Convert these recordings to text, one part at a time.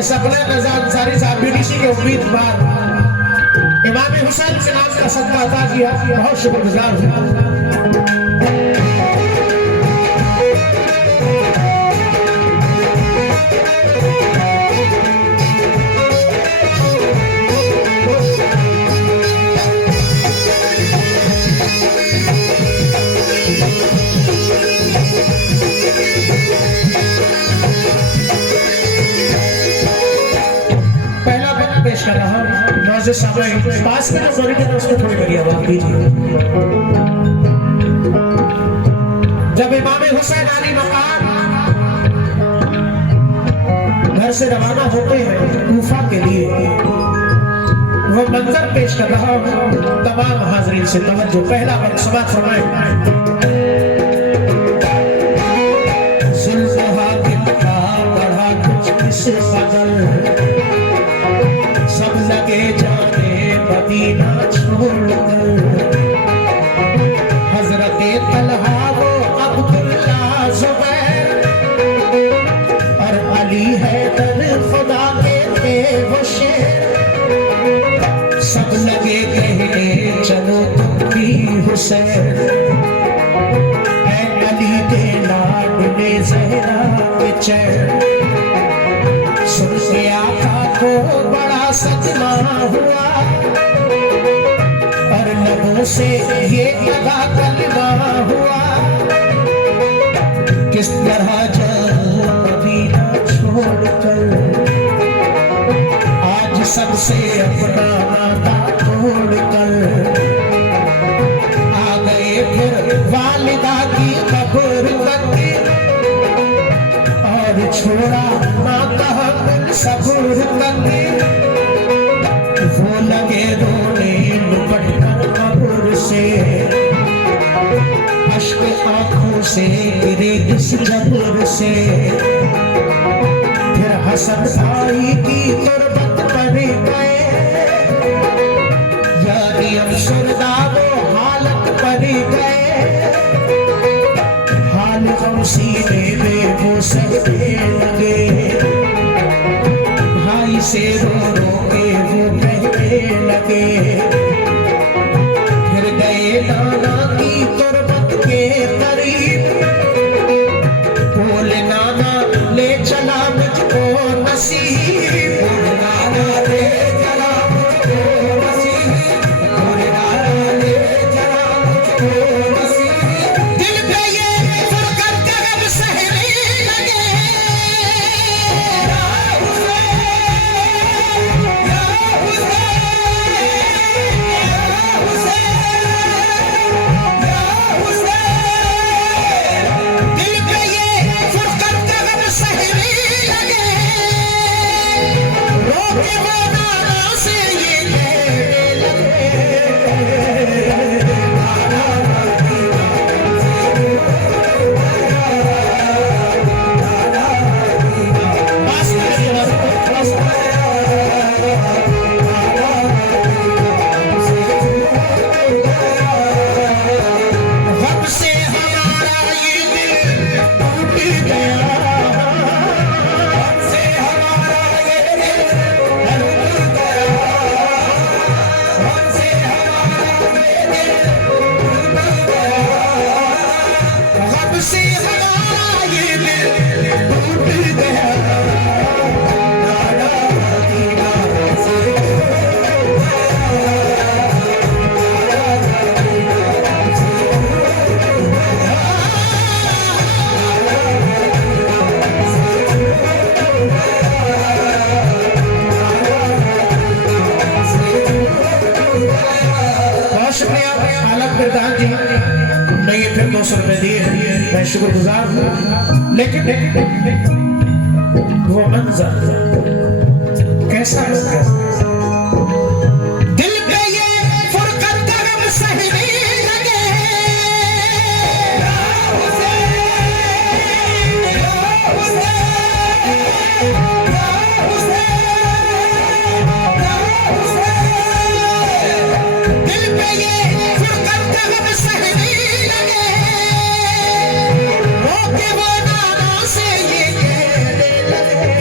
ये सपना रजा अंसारी साहब बीडीसी के उम्मीदवार इमाम हुसैन के नाम का सदका अता किया, बहुत शुक्रगुजार हूँ। पेश कर रहा हूं नौज़े सामने पास में जो मौजूद है उसको थोड़ी बड़ी आवाज दीजिए। जब इमाम हुसैन अली मकाम घर से रवाना होते हैं कूफा के लिए, वो मंजर पेश कर रहा हूं तमाम हाज़रीन से तवज्जो। पहला वक्त समाअत फरमाएं। जुल्फ़ा के बढ़ा कुछ इस बदल सब लगे जाने मदीना छोड़कर, हजरत तलहा वो अब्दुल्ला जुबैर और अली हैदर खुदा के थे वो शेर, सब लगे कहने चलो तुम भी हुसैन, ऐ अली के लाडले ज़हरा के चैन, सुन के आका को बड़ा सदमा हुआ और लबों से ये लगा कलमा हुआ, किस तरह जाऊं मदीना छोड़कर, आज सबसे अपना नाता तोड़कर, आ गए फिर वालिदा की कब्र तक और छोड़ा माँ का सबूर करके, वो लगे रोने लुपट कर कब्र से, अश्क आंखों से गिरे इस जबर से, फिर हसन भाई की तुरबत पर गए, यानी अफसरदा वो हालत पर गए, हाल गम सीने में वो सहने लगे, से रो रो के वो कहने लगे, फिर गए नाना की तुरबत के करीब, बोले नाना ले चला मुझको नसीब, बोले नाना ले चला मुझको नसीब, बोले नाना ले चला मुझको नसीब, दिल पे ये फुरकत का गम सहने लगे, नहीं फिर 200 रुपए दिए, मैं शुक्रगुजार हूँ। लेकिन वो मंजर कैसा होगा, दिल पे ये फुरकत का गम सहने लगे, दिल पे ये फुरकत का गम सहने लगे, रोके वो नाना से ये कहने लगे,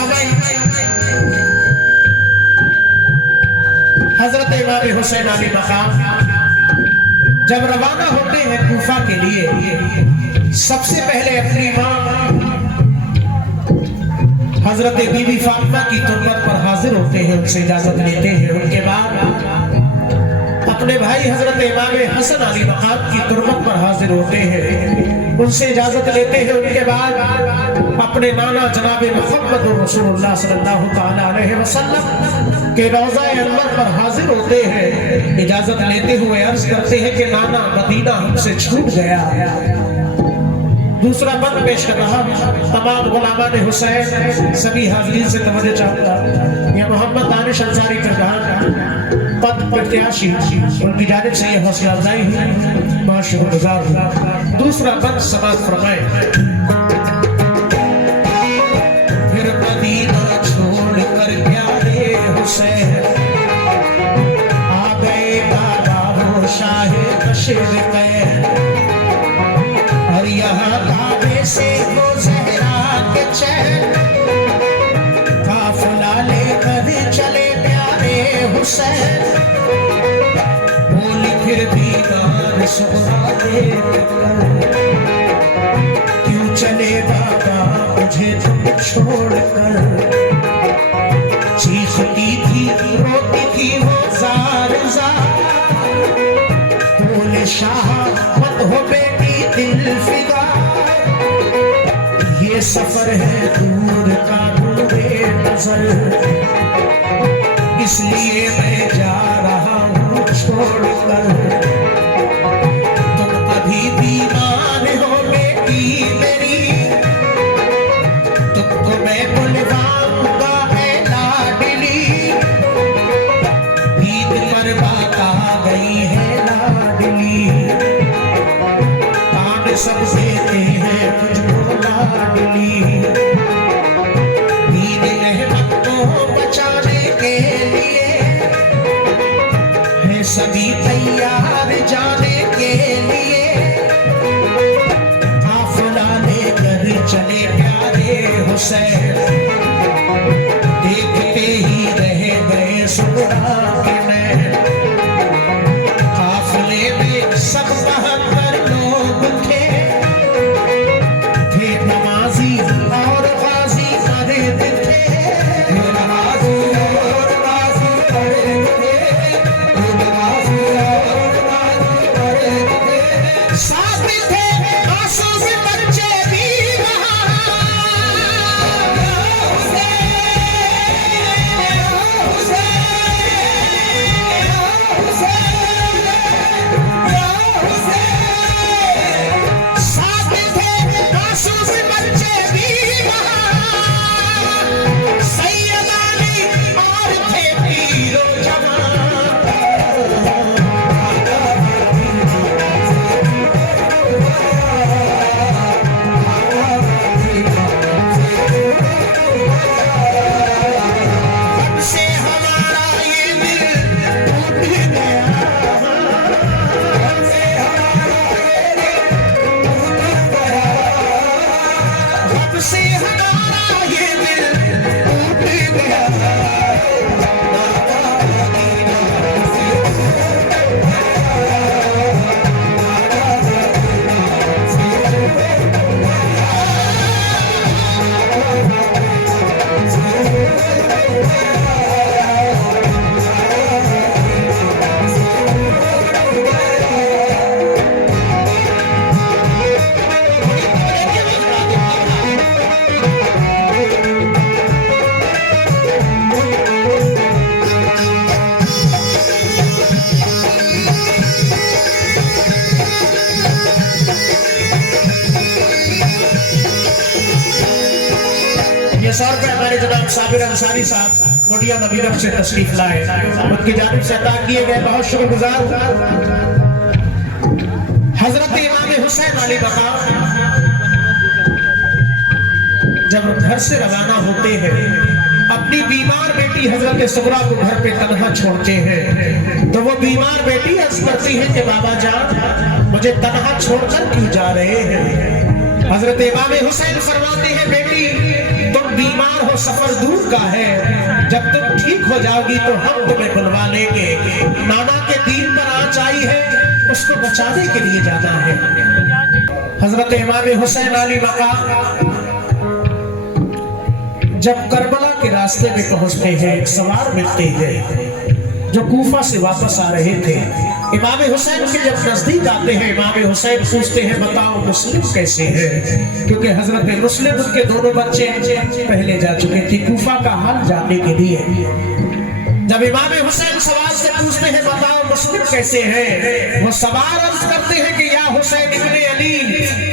समय हजरत इमाम हुसैन अली मकाम जब रवाना होते हैं कूफा के लिए, सबसे पहले अपनी मां हजरत बीबी फातिमा की तुरबत पर हाजिर होते हैं, उनसे इजाजत लेते हैं। उनके बाद अपने भाई हजरत इमाम हसन अली मकाम की तुरबत पर हाजिर होते हैं, उनसे इजाजत लेते हैं। उनके बाद अपने नाना जनाब मोहम्मद रसूलुल्लाह सल्लल्लाहु तआला अलैहि वसल्लम के रोज़ा अनवर पर हाजिर होते हैं, इजाजत लेते हुए अर्ज करते हैं कि नाना मदीना हमसे छूट गया। दूसरा बंद पेश कर रहा तमाम गुलामान हुसैन सभी हाज़रीन से तवज्जो चाहता या मोहम्मद दानिश अंसारी प्रधान पद प्रत्याशी उनकी जानिब से यह हौसला अफजाई हुई, बहुत शुक्रगुजार हूं। दूसरा बंद समाप्त फरमाए। फिर मदीना छोड़कर प्यारे हुसैन आ गए बाबा वो शाहे मशरिक़ और यहाँ काबे से वो ज़हरा के चैन काफिला लेकर चले प्यारे हुसैन। बोली फिर दीदार सुना देखकर क्यों चले बाबा मुझे तुम छोड़कर। चीखती थी रोती थी वो ज़ार ज़ार, बोले शाह मत हो बेटी दिल फिदा, ये सफर है दूर का दूरे नजर, इसलिए मैं जा रहा हूँ छोड़कर। तुम अभी बीमार हो बेटी मेरी, तुमको मैं बुलवाऊंगा है लाडली, ईद पर बात आ गई है लाडली, तान सब देते हैं मुझको लाडली, ईद अहमद को बचाने के लिए है सभी तैयार जाने के लिए। काफिला लेकर चले प्यारे हुसैन, देखते ही रह गए सुरा के नैन। काफिले में सब 72 लोग थे नमाजी और गाजी मरे थे, नमाजी और गाजी मरे थे, नमाजी और गाजी मरे थे। साथ थे आंसू से बच्चे भी वहाँ, ये 100 रुपए हमारे जनाब साबिर अंसारी साहब मोडिया नबीगम से तशरीफ लाए, उनकी जानिब से अता किए गए, बहुत शुक्रगुजार। हजरत इमाम हुसैन अली मकाम जब घर से रवाना होते हैं, अपनी बीमार बेटी हजरत सुगरा को घर पे तन्हा छोड़ते हैं, तो वो बीमार बेटी अर्ज करती है कि बाबा जान मुझे तन्हा छोड़कर क्यों जा रहे हैं। हजरत इमाम हुसैन फरमाते हैं बेटी तुम बीमार हो, सफर दूर का है, जब तुम ठीक हो जाओगी तो हम तुम्हें बुलवा लेंगे। नाना के दीन पर आँच आई है, उसको बचाने के लिए जाना है। हजरत इमाम हुसैन अली मकाम जब करबला के रास्ते में पहुंचते हैं, एक सवार मिलते हैं जो कूफा से वापस आ रहे थे। इमाम हुसैन के जब नजदीक आते हैं, इमाम हुसैन पूछते हैं बताओ मुस्लिम कैसे है, क्योंकि हजरत मुस्लिम उनके दोनों बच्चे पहले जा चुके थे कूफा का हाल जानने के लिए। जब इमाम हुसैन सवार से पूछते हैं बताओ मुस्लिम कैसे हैं, वो सवार अर्ज करते हैं कि या हुसैन इब्ने अली,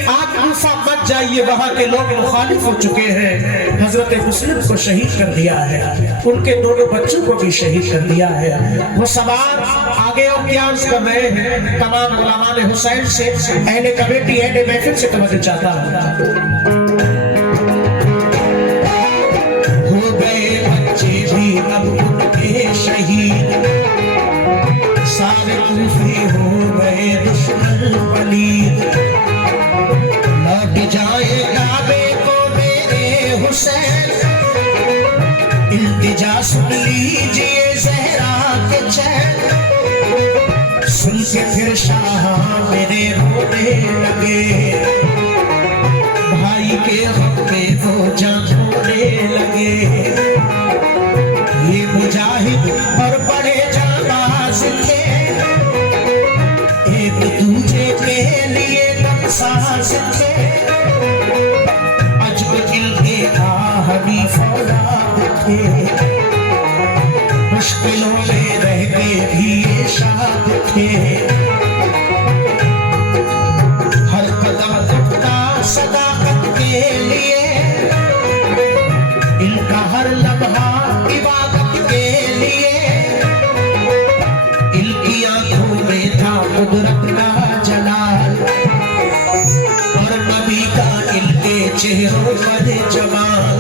आप कूफा मत जाइए, वहां के लोग मुखालिफ हो चुके हैं, हजरत मुस्लिम को शहीद कर दिया है, उनके दोनों बच्चों को भी शहीद कर दिया है। वो सवार आगे और क्या अर्ज कर रहे हैं, तमाम उलमाए हुसैन से, अहले कमेटी, अहले महफिल से तवज्जो चाहता हूं। अब उनके शहीद सारे कूफे हो गए दुश्मन पलीद, लौट जाए काबे को मेरे हुसैन, इल्तिजा सुन लीजिए ज़हरा के चैन, सुन के फिर शाह मेरे रोने लगे, भाई के गम में वो जान रोने लगे। ये मुजाहिद और बड़े जाबाज थे, एक दूजे के लिए नक्साज थे, अजब दिल के आहवी फौलाद थे, मुश्किलों में रह के भी ये शाद थे, हर कदम उठता सदाकत के लिए, इनका हर लम्हा इबादत के लिए, इनकी आंखों में था कुदरत का जलाल, और नबी का इनके चेहरों पर जमाल,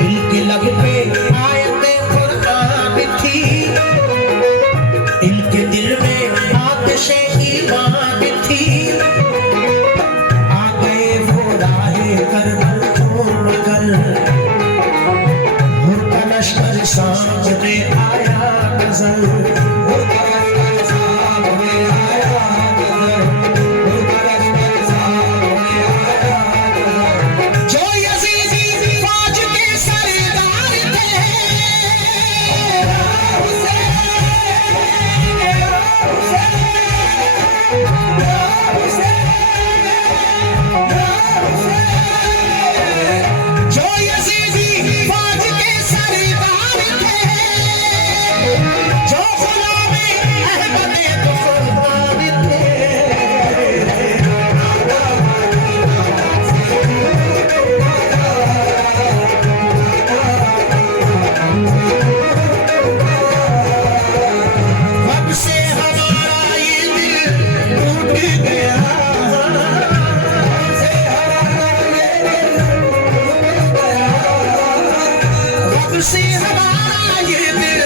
इनके लब पे आयते कुरान थी, इनके दिल में आतिशे ईमान थी, आ गए वो राहे करबल छोड़ कर, लश्कर सामने आया नजर, लश्कर सामने आया नजर, लश्कर सामने आया नजर, जो यजीदी फौज के सरदार थे, जो यजीदी फौज के सरदार थे, जो गुलामे अहमदे दुश्मन थे, अब से हमारा ये दिल टूट गया, से हमारा ये दिल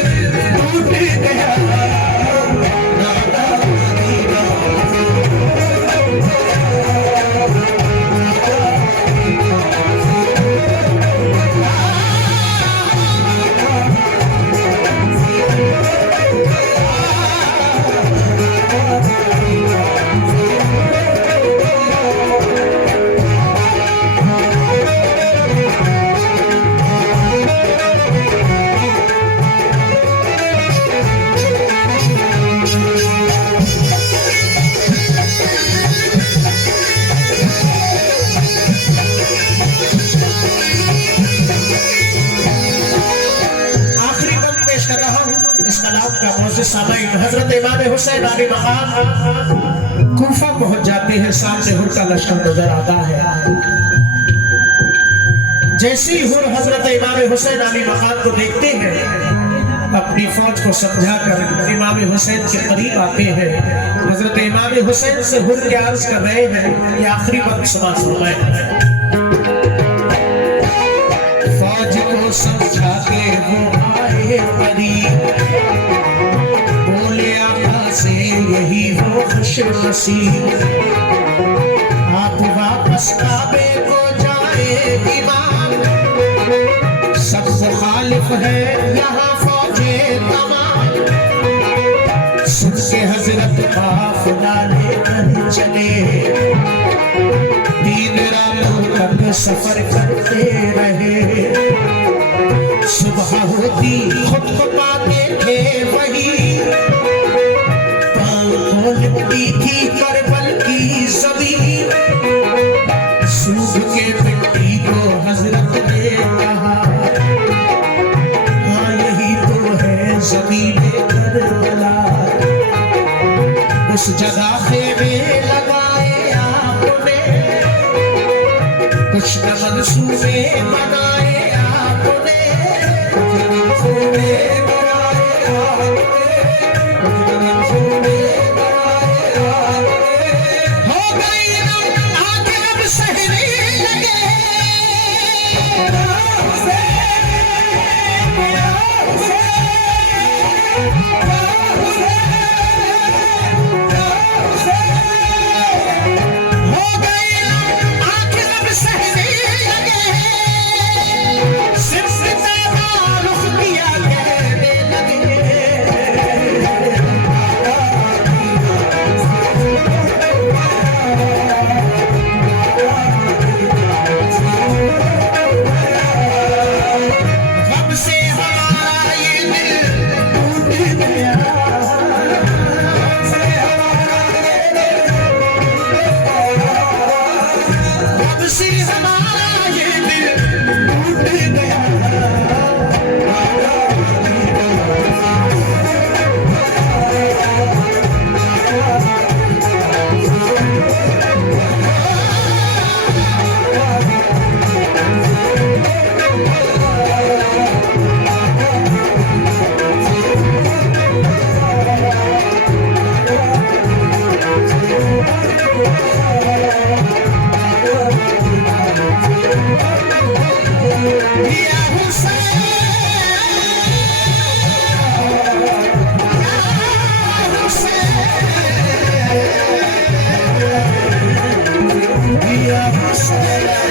टूट गया, हजरत इमाम हुसैन अली मकाम कूफा पहुंच जाते हैं, सामने हुर का लश्कर नजर आता है। जैसे ही हुर हजरत इमाम हुसैन अली मकाम को देखते हैं, अपनी फौज को समझाकर इमाम हुसैन के करीब आते हैं। हजरत इमाम हुसैन से हुर के अर्ज कर रहे हैं कि आखिरी वक्त सुना फरमाए, फौज को समझा के वो आए करीब, बोले आका से यही वो खुश नसीब, आप वापस काबे को जाए इमाम, वाकिफ है यहाँ फौजे तमाम, सुन के हजरत काफिला लेकर चले, 3 रातों तक सफर करते रहे। सुबह होती खुद को पाते थे वही, पाँव को लिपटी थी करबल की ज़मीन। सूख के मिट्टी को हजरत ने कहा, हाँ यही तो है ज़मीन करबला। उस जगह पे वे लगाए आपने, कुछ न मंसूबे बनाए आपने, कुछ मंसूबे बनाए आपने, कुछ मंसूबे बनाए आपने। हो गई आगे अब सहने लगे, Yeah.